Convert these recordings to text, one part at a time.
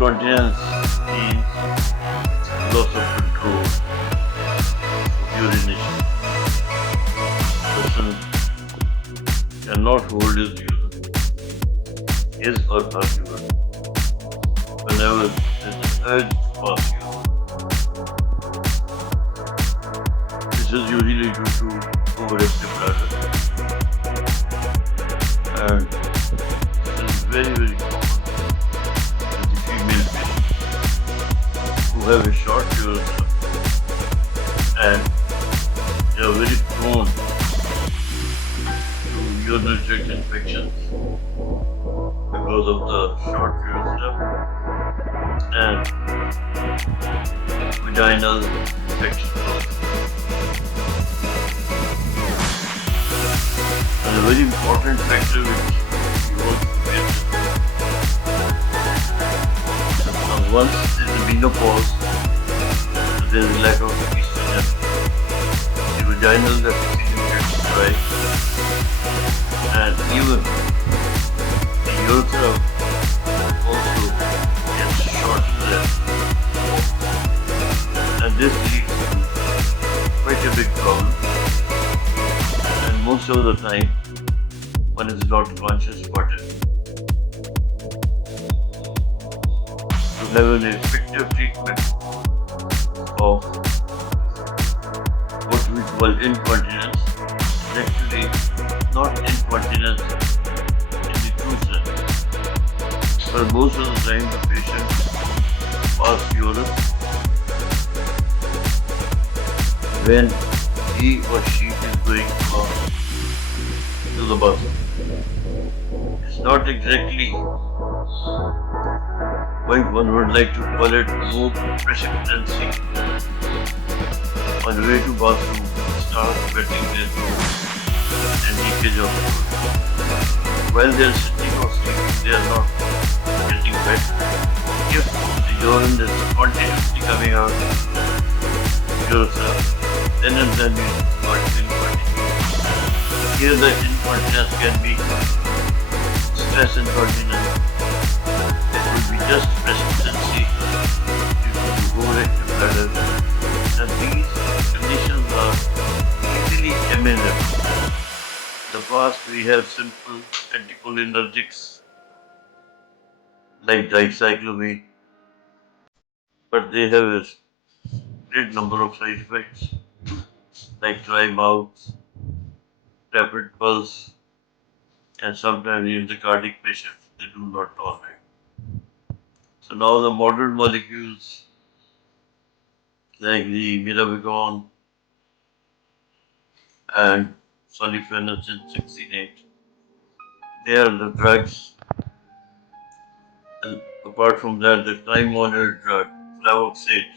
Incontinence means loss of control of urination. Person cannot hold his urine, his or her urine, whenever there is an urge to pass urine. This is usually due to overactive bladder, and this is very, very common with the female patients who have a short urethra, and they are very prone to urinary tract infections because of the short urethra and vaginal infections. And a very important factor which you also forget is once there is a menopause, there is a lack of estrogen, the vaginal epithelium gets dry, and even the urethra also gets shorter, and this leads to quite a big problem. And most of the time, one is not conscious about it. To have an effective treatment of what we call incontinence is actually not incontinence in the true sense. For most of the time, the patient passes urine when he or she is going to the bathroom. It's not exactly what one would like to call it more precipitancy. On the way to bathroom, start wetting their nose and leakage of fluid. While they are sitting or sleeping, they are not getting wet. If the urine is continuously coming out urethra, then and then you got incontinence. Here the incontinence can be stress incontinence. It would be just precipitancy due to the overactive bladder. And these conditions are easily amenable. In the past we have simple anticholinergics like dicyclomine, but they have a great number of side effects like dry mouth, rapid pulse, and sometimes even the cardiac patients they do not tolerate. So now the modern molecules like the mirabigon and sulfenazine succinate, they are the drugs. And apart from that, the time-honored drug flavoxate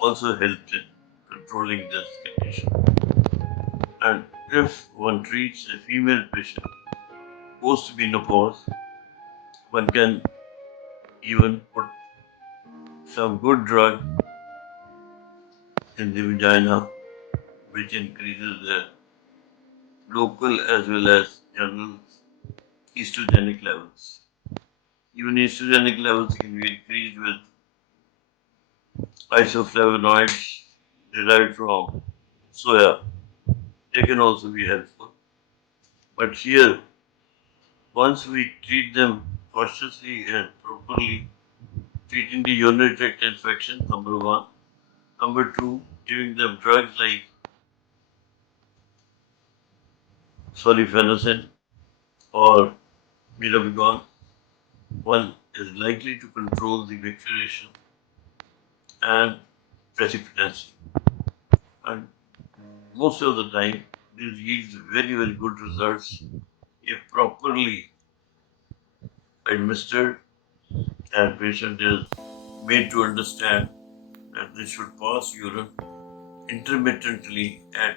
also helped in controlling this condition. And if one treats a female patient post-menopause, one can even put some good drug in the vagina which increases the local as well as general estrogenic levels. Even estrogenic levels can be increased with isoflavonoids derived from soya. They can also be helpful. But here, once we treat them cautiously and properly, treating the urinary tract infection, number one. Number two, giving them drugs like sulfenazine or mirabigon, one is likely to control the micturition and precipitancy. And most of the time, this yields very, very good results if properly administered and patient is made to understand that they should pass urine intermittently at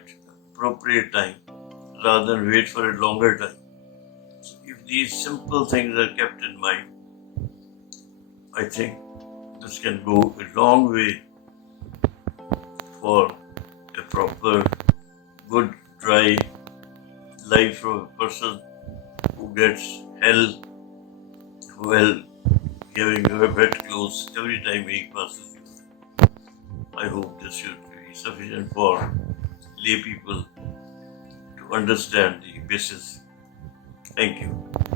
appropriate time rather than wait for a longer time. So if these simple things are kept in mind, I think this can go a long way for a proper, good, dry life from a person who gets well giving you a wet clothes every time he passes you. I hope this should be sufficient for lay people to understand the basis. Thank you.